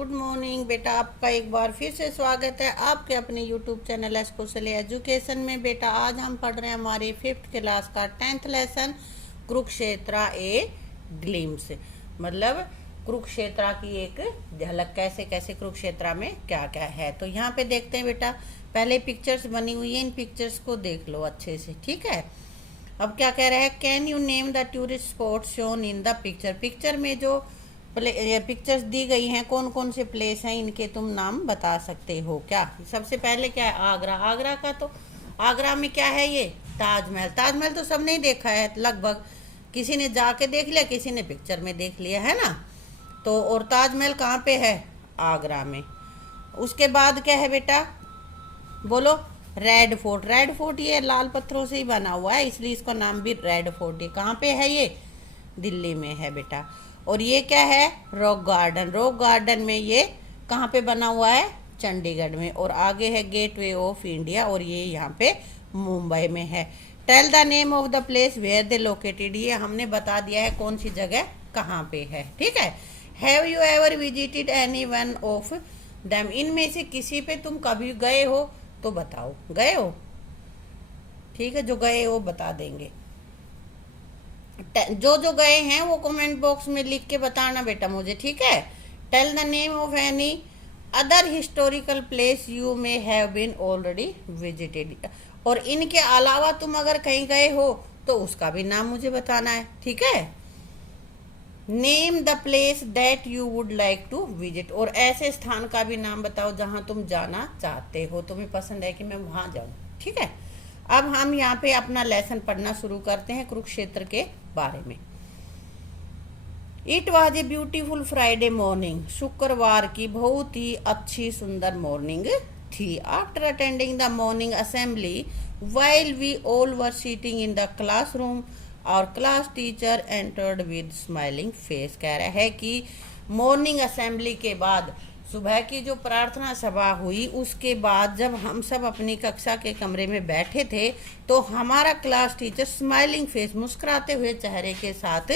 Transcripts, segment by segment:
Good morning बेटा। आपका एक बार फिर से स्वागत है आपके अपने यूट्यूब चैनल एस्कोसले एजुकेशन में। बेटा आज हम पढ़ रहे हैं हमारे 5th क्लास का 10th lesson Kurukshetra a glimpse, मतलब कुरुक्षेत्र की एक झलक, कैसे कैसे कुरुक्षेत्र में क्या क्या है। तो यहाँ पे देखते हैं बेटा, पहले पिक्चर्स बनी हुई है, इन पिक्चर्स को देख लो अच्छे से, ठीक है। अब क्या कह रहा है, can you name the tourist spot shown in the picture. Picture में जो पिक्चर्स दी गई हैं, कौन कौन से प्लेस हैं, इनके तुम नाम बता सकते हो क्या। सबसे पहले क्या है, आगरा। आगरा का तो आगरा में क्या है, ये ताजमहल। ताजमहल तो सबने ही देखा है लगभग, किसी ने जाके देख लिया, किसी ने पिक्चर में देख लिया है ना। तो और ताजमहल कहाँ पे है, आगरा में। उसके बाद क्या है बेटा, बोलो। Red fort. रेड फोर्ट ये लाल पत्थरों से ही बना हुआ है, इसलिए इसका नाम भी रेड फोर्ट है। कहाँ पे है ये, दिल्ली में है बेटा। और ये क्या है, रॉक गार्डन। रॉक गार्डन में ये कहाँ पे बना हुआ है, चंडीगढ़ में। और आगे है गेटवे ऑफ इंडिया, और ये यहाँ पे मुंबई में है। Tell the name of the place where they located. ये हमने बता दिया है कौन सी जगह कहाँ पे है, ठीक है। Have you ever visited any one of them. इनमें से किसी पे तुम कभी गए हो तो बताओ, गए हो, ठीक है। जो गए हो बता देंगे, जो गए हैं वो कमेंट बॉक्स में लिख के बताना बेटा मुझे, ठीक है। Tell the name of any other historical place you may have been already visited. और इनके अलावा तुम अगर कहीं गए हो तो उसका भी नाम मुझे बताना है, ठीक है। Name the place that you would like to visit. और ऐसे स्थान का भी नाम बताओ जहां तुम जाना चाहते हो, तुम्हें पसंद है कि मैं वहां जाऊं, ठीक है। अब हम यहाँ पे अपना लेसन पढ़ना शुरू करते हैं कुरुक्षेत्र के बारे में। It was a beautiful Friday morning. शुक्रवार की बहुत ही अच्छी सुंदर मॉर्निंग थी। After attending the morning assembly while we all were sitting in the classroom और class teacher entered with smiling face. कह रहा है कि मॉर्निंग असेंबली के बाद, सुबह की जो प्रार्थना सभा हुई उसके बाद जब हम सब अपनी कक्षा के कमरे में बैठे थे तो हमारा क्लास टीचर स्माइलिंग फेस, मुस्कुराते हुए चेहरे के साथ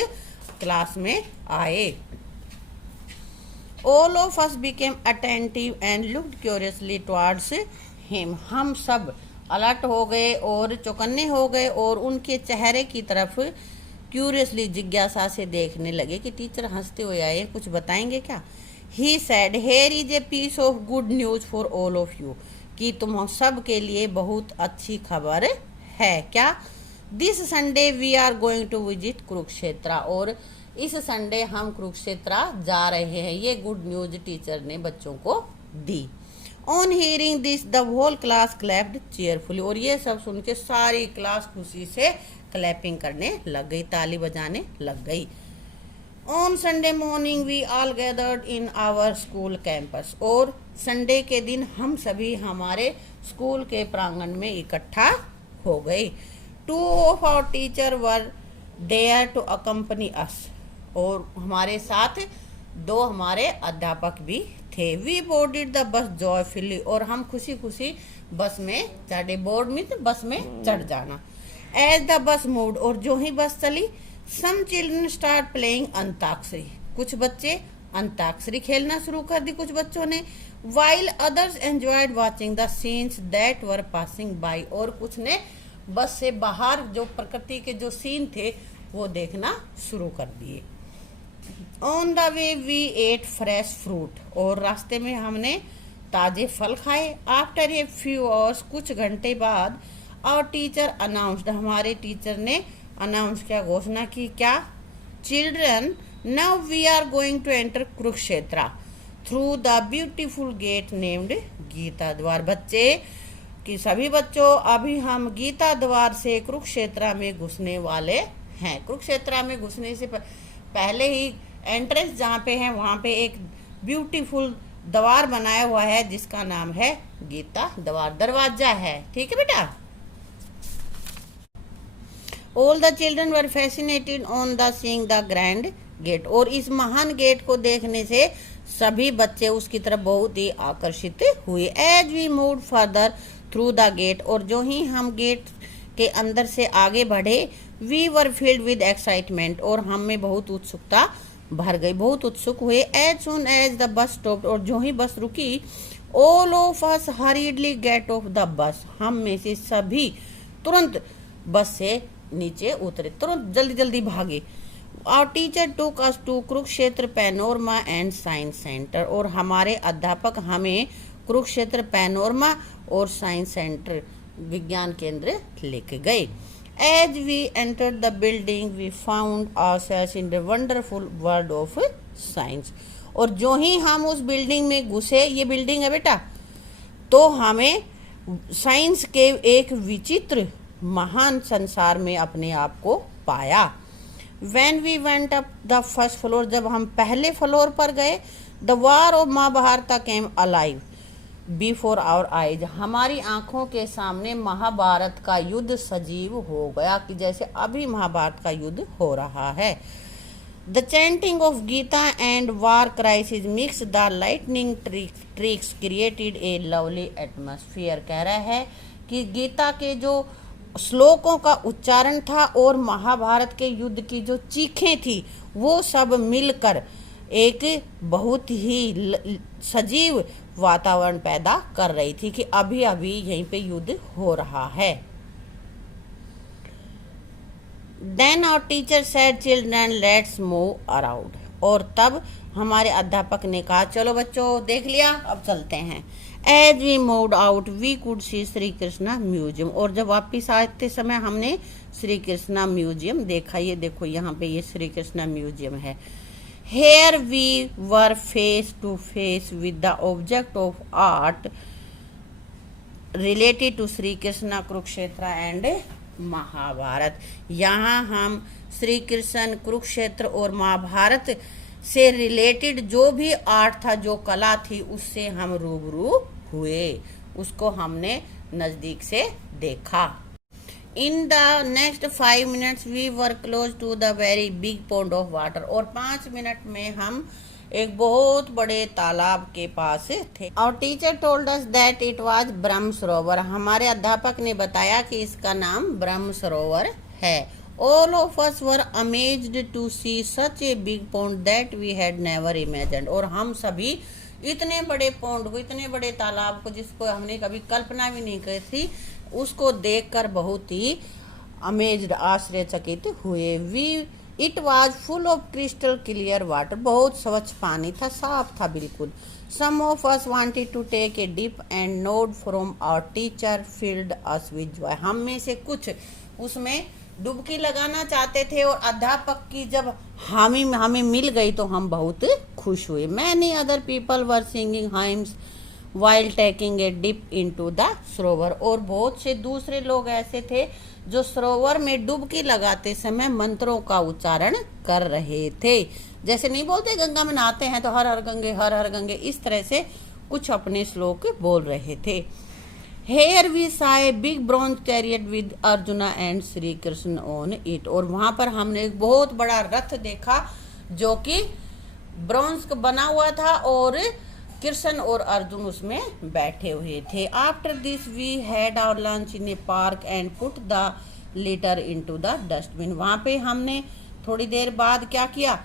क्लास में आए। All of us became attentive and looked curiously towards him. हम सब अलर्ट हो गए और चौकन्ने हो गए और उनके चेहरे की तरफ क्यूरियसली, जिज्ञासा से देखने लगे कि टीचर हंसते हुए आए, कुछ बताएंगे क्या। He said, here is a piece of good news for all of you। कि तुम सब के लिए बहुत अच्छी खबर है क्या। This Sunday we are going to visit Kurukshetra. और इस संडे हम कुरुक्षेत्र जा रहे हैं। ये गुड न्यूज टीचर ने बच्चों को दी। On hearing this the whole class clapped cheerfully। और ये सब सुन के सारी क्लास खुशी से क्लैपिंग करने लग गई, ताली बजाने लग गई। On Sunday morning we all gathered in our school campus। और संडे के दिन हम सभी हमारे स्कूल के प्रांगण में इकट्ठा हो गए। Two of our teacher were there to accompany us। और हमारे साथ दो हमारे अध्यापक भी थे। We boarded the bus joyfully। और हम खुशी खुशी बस में चढ़े। बोर्ड में तो बस में चढ़ जाना। As the bus moved। और जो ही बस चली, Some children start playing antakshari. कुछ बच्चे अंताक्षरी खेलना शुरू कर दी कुछ बच्चों ने। While others enjoyed watching the scenes that were passing by। और कुछ ने बस से बाहर जो प्रकृति के जो सीन थे वो देखना शुरू कर दिए। On the way we ate fresh fruit। और रास्ते में हमने ताजे फल खाए। After a few hours कुछ घंटे बाद our teacher announced। हमारे टीचर ने अनाउंस क्या, घोषणा की, क्या। Children now we are going to enter Kurukshetra through the beautiful gate named Gita Dwar. बच्चे कि सभी बच्चों, अभी हम गीता द्वार से कुरुक्षेत्र में घुसने वाले हैं। कुरुक्षेत्र में घुसने से पहले ही एंट्रेंस जहाँ पे है वहाँ पे एक ब्यूटीफुल द्वार बनाया हुआ है जिसका नाम है गीता द्वार, दरवाजा है, ठीक है बेटा। All the children were fascinated on the seeing the grand gate। और इस महान गेट को देखने से सभी बच्चे उसकी तरफ बहुत ही आकर्षित हुए। As we moved further through the gate। और जो ही हम गेट के अंदर से आगे बढ़े, we were filled with excitement। और हम में बहुत उत्सुकता भर गई, बहुत उत्सुक हुए। As soon as the bus stop, और जो ही बस रुकी, all of us hurriedly get off the bus, हम में से सभी तुरंत बस से नीचे उतरे, तुरंत जल्दी जल्दी भागे। Our teacher took us to Kurukshetra panorama and science centre, और हमारे अध्यापक हमें कुरुक्षेत्र पैनोरमा और साइंस सेंटर विज्ञान केंद्र लेके गए। As we entered the building, we found ourselves in the wonderful world of science. और जो ही हम उस बिल्डिंग में घुसे, ये बिल्डिंग है बेटा, तो हमें साइंस के एक विचित्र महान संसार में अपने आप को पाया। When we went up the first floor, जब हम पहले फ्लोर पर गए, the war of Mahabharat came alive before our eyes, हमारी आंखों के सामने महाभारत का युद्ध सजीव हो गया, कि जैसे अभी महाभारत का युद्ध हो रहा है। The chanting of Gita and war cries mixed the lightning tricks created a lovely atmosphere, कह रहा है कि गीता के जो श्लोकों का उच्चारण था और महाभारत के युद्ध की जो चीखें थी, वो सब मिलकर एक बहुत ही सजीव वातावरण पैदा कर रही थी कि अभी अभी यहीं पे युद्ध हो रहा है। Then our teacher said, children, let's move around, और तब हमारे अध्यापक ने कहा, चलो बच्चों, देख लिया, अब चलते हैं। As we moved out, we could see Shri Krishna museum, और जब वापिस आते समय हमने श्री कृष्णा म्यूजियम देखा। ये देखो यहाँ पे ये श्री कृष्णा म्यूजियम है। Here we were face to face with the object of art related to Shri Krishna, Kurukshetra and Mahabharat. यहाँ हम श्री कृष्ण, कुरुक्षेत्र और महाभारत से रिलेटेड जो भी आर्ट था, जो कला थी, उससे हम रूबरू हुए, उसको हमने नजदीक से देखा। In the next 5 minutes we were close to the very big pond of water, और 5 मिनट में हम एक बहुत बड़े तालाब के पास थे। और teacher told us that it was ब्रह्म सरोवर, हमारे अध्यापक ने बताया कि इसका नाम ब्रह्म सरोवर है। All of us were amazed to see such a big pond that we had never imagined, और हम सभी इतने बड़े पौंड को, इतने बड़े तालाब को, जिसको हमने कभी कल्पना भी नहीं की थी, उसको देखकर बहुत ही अमेज्ड, आश्चर्यचकित हुए। It was full of crystal clear water, बहुत स्वच्छ पानी था, साफ था बिल्कुल। Some of us wanted to take a dip and nod from our teacher filled us with joy, हम में से कुछ उसमें डुबकी लगाना चाहते थे, और अध्यापक की जब हमें मिल गई तो हम बहुत खुश हुए। Many other people were singing hymns while taking a dip into the sarovar, और बहुत से दूसरे लोग ऐसे थे जो सरोवर में डुबकी लगाते समय मंत्रों का उच्चारण कर रहे थे। जैसे नहीं बोलते गंगा में नहाते हैं तो हर हर गंगे, हर हर गंगे, इस तरह से कुछ अपने श्लोक बोल रहे थे। Here we saw a big bronze chariot with Arjuna and Shri Krishna on it, और वहां पर हमने एक बहुत बड़ा रथ देखा जो कि ब्रॉन्ज का बना हुआ था, और कृष्ण और अर्जुन उसमें बैठे हुए थे। After this we had our lunch in a park and put the litter into the dustbin, वहां पे हमने थोड़ी देर बाद क्या किया,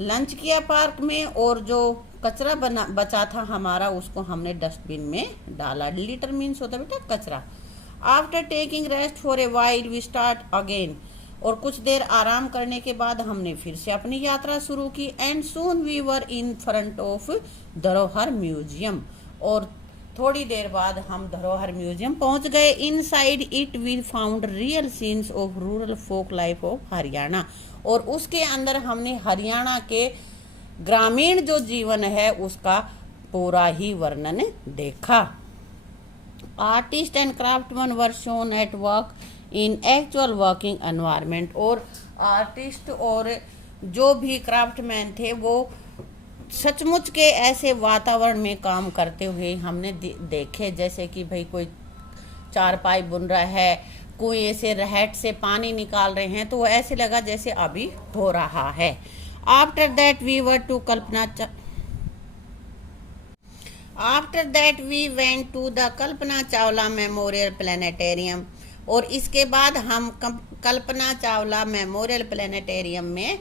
लंच किया पार्क में, और जो कचरा बचा था हमारा, उसको हमने डस्टबिन में डाला। लिटर मीन्स होता है बेटा कचरा। After taking rest for a while we start again, और कुछ देर आराम करने के बाद हमने फिर से अपनी यात्रा शुरू की। And soon we were in front of Dharohar museum, और थोड़ी देर बाद हम धरोहर म्यूजियम पहुंच गए। Inside it we found real scenes of rural folk life of Haryana, और उसके अंदर हमने हरियाणा के ग्रामीण जो जीवन है उसका पूरा ही वर्णन देखा। Artist and craftsman were shown at work in actual working environment, और आर्टिस्ट और जो भी क्राफ्टमैन थे वो सचमुच के ऐसे वातावरण में काम करते हुए हमने देखे, जैसे कि भाई कोई चारपाई बुन रहा है, कोई ऐसे रहट से पानी निकाल रहे हैं, तो वो ऐसे लगा जैसे अभी हो रहा है। After that we went to the Kalpana Chawla memorial planetarium, और इसके बाद हम कल्पना चावला मेमोरियल प्लानिटेरियम में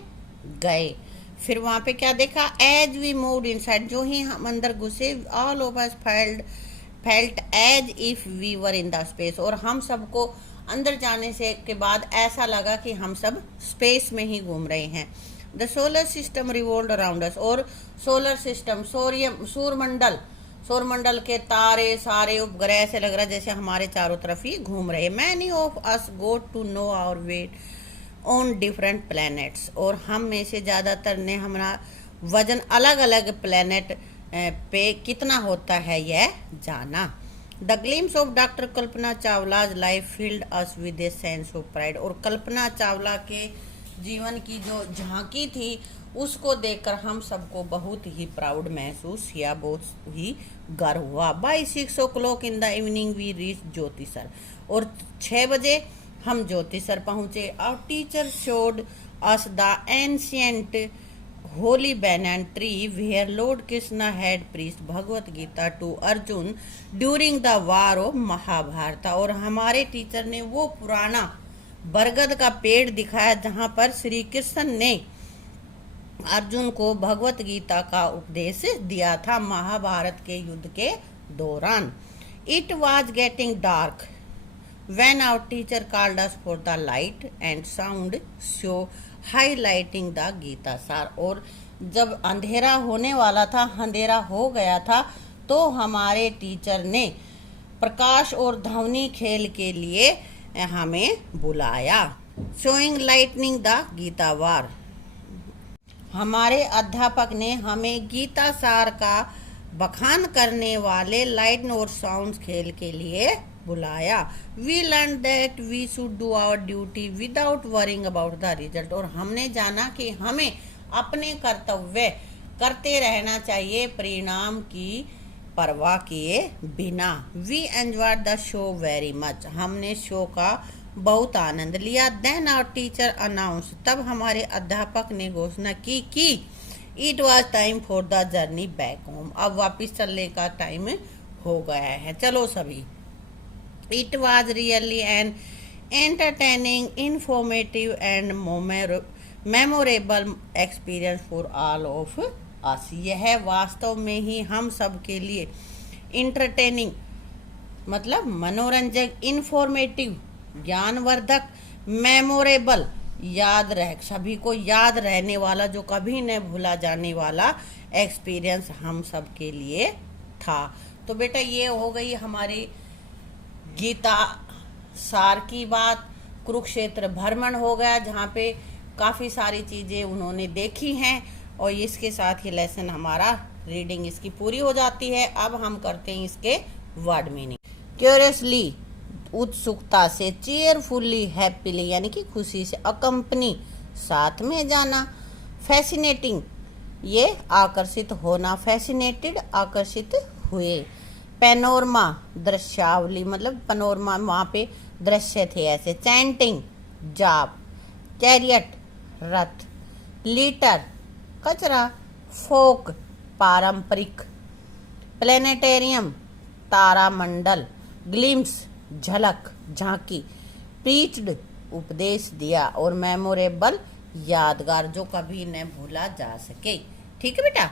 गए। फिर वहाँ पे क्या देखा, एज वी मूव्ड इनसाइड, जो ही हम अंदर घुसे, all of us felt as if we were in the space, और हम सबको अंदर जाने से के बाद ऐसा लगा कि हम सब स्पेस में ही घूम रहे हैं। The solar system revolved around us, और सोलर सिस्टम, सौरमंडल के तारे, सारे उपग्रह, ऐसे लग रहा है जैसे हमारे चारों तरफ ही घूम रहे। Many of us go to know our way on different planets, और हम में से ज़्यादातर ने हमारा वजन अलग अलग प्लैनेट पे कितना होता है यह जाना। The glimpse of doctor Kalpana Chawla's life filled us with a sense of pride, और कल्पना चावला के जीवन की जो झांकी थी उसको देखकर हम सबको बहुत ही प्राउड महसूस किया, बहुत ही गर्व हुआ। By 6 o'clock in the evening we reach Jyotisar, और 6 बजे हम ज्योतिसर पहुंचे। Our teacher showed us the ancient holy banyan tree where lord Krishna had preached Bhagavad Gita to Arjun during the war of Mahabharat, और हमारे टीचर ने वो पुराना बरगद का पेड़ दिखाया जहां पर श्री कृष्ण ने अर्जुन को भगवत गीता का उपदेश दिया था महाभारत के युद्ध के दौरान। It was getting dark when our teacher called us for the light and sound show highlighting the Gita Saar, और जब अंधेरा होने वाला था, अंधेरा हो गया था, तो हमारे टीचर ने प्रकाश और ध्वनि खेल के लिए हमें बुलाया। शोइंग लाइटनिंग द गीता वार, हमारे अध्यापक ने हमें गीता सार का बखान करने वाले लाइट और साउंड खेल के लिए बुलाया। We learn that we should do our duty without worrying about the result, और हमने जाना कि हमें अपने कर्तव्य करते रहना चाहिए परिणाम की परवाह किए बिना। We enjoyed the show very much, हमने शो का बहुत आनंद लिया। देन आवर टीचर अनाउंस, तब हमारे अध्यापक ने घोषणा की कि it was time for the journey back home, अब वापिस चलने का टाइम हो गया है, चलो सभी। It was really an entertaining, informative and memorable experience for all of us. यह वास्तव में ही हम सब के लिए इंटरटेनिंग मतलब मनोरंजक, इंफॉर्मेटिव ज्ञानवर्धक, मेमोरेबल याद रह सभी को याद रहने वाला, जो कभी न भूला जाने वाला एक्सपीरियंस हम सब के लिए था। तो बेटा ये हो गई हमारी गीता सार की बात। कुरुक्षेत्र भ्रमण हो गया जहाँ पे काफ़ी सारी चीज़ें उन्होंने देखी हैं, और इसके साथ ये लेसन हमारा रीडिंग इसकी पूरी हो जाती है। अब हम करते हैं इसके वर्ड मीनिंग। क्यूरियसली उत्सुकता से, चेयरफुली हैप्पीली यानी कि खुशी से, अकम्पनी साथ में जाना, फैसिनेटिंग ये आकर्षित होना, फैसिनेटेड आकर्षित हुए, पैनोरमा दृश्यावली मतलब पनोरमा वहाँ पे दृश्य थे ऐसे, चैंटिंग जाप, चैरियट रथ, लीटर कचरा, फोक पारंपरिक, प्लेनेटेरियम तारामंडल, ग्लिम्स झलक झांकी, प्रीच्ड उपदेश दिया, और मेमोरेबल यादगार जो कभी न भूला जा सके। ठीक है बेटा।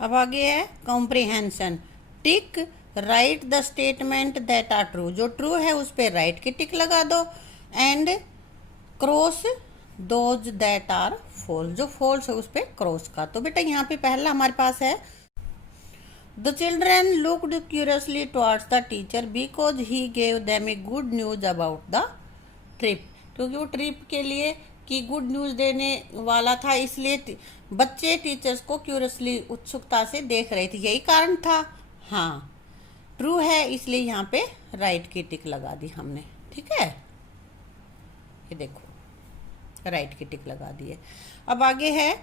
अब आगे है comprehension. Tick right the statement that are true, जो ट्रू है उस पर राइट की टिक लगा दो, and cross those that are false, जो फॉल्स है उस पर क्रॉस का। तो बेटा यहाँ पे पहला हमारे पास है the children looked curiously towards the teacher because he gave them a good news about the trip, क्योंकि वो ट्रिप के लिए की गुड न्यूज देने वाला था, इसलिए बच्चे टीचर्स को क्यूरियसली उत्सुकता से देख रहे थे, यही कारण था। हाँ ट्रू है, इसलिए यहाँ पे राइट की टिक लगा दी हमने। ठीक है, ये देखो राइट की टिक लगा दी है। अब आगे है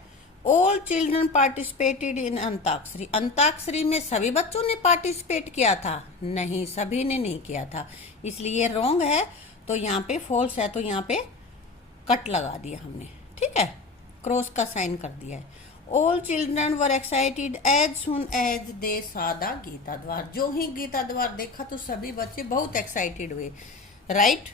all children participated in antakshari. Antakshari में सभी बच्चों ने पार्टिसिपेट किया था? नहीं, सभी ने नहीं किया था, इसलिए रॉन्ग है। तो यहाँ पे फॉल्स है, तो यहाँ पे कट लगा दिया हमने। ठीक है, क्रॉस का साइन कर दिया है। All children were excited as soon as they saw the Gita Dwar, जो ही गीता द्वार देखा तो सभी बच्चे बहुत एक्साइटेड हुए। राइट,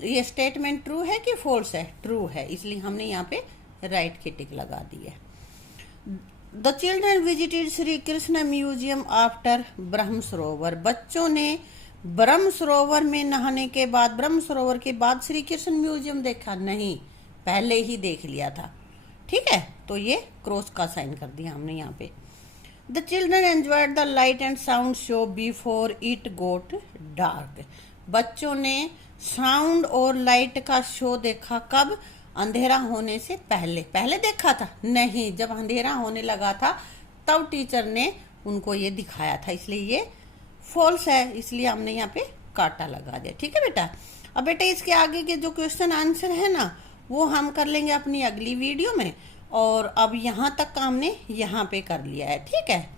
ये स्टेटमेंट ट्रू है कि फॉल्स है? ट्रू है, इसलिए हमने यहाँ पे राइट की टिक लगा दी है। The children visited Shri Krishna museum after ब्रह्म सरोवर। बच्चों ने ब्रह्म सरोवर में नहाने के बाद, ब्रह्म सरोवर के बाद श्री कृष्ण म्यूजियम देखा नहीं, पहले ही देख लिया था। ठीक है, तो ये क्रॉस का साइन कर दिया हमने यहाँ पे। The children enjoyed the light and sound show before it got dark. बच्चों ने साउंड और लाइट का शो देखा कब? अंधेरा होने से पहले। पहले देखा था? नहीं, जब अंधेरा होने लगा था तब टीचर ने उनको ये दिखाया था, इसलिए ये फॉल्स है, इसलिए हमने यहाँ पे कांटा लगा दिया। ठीक है बेटा। अब बेटा इसके आगे के जो क्वेश्चन आंसर है ना, वो हम कर लेंगे अपनी अगली वीडियो में, और अब यहाँ तक का हमने यहाँ पे कर लिया है। ठीक है।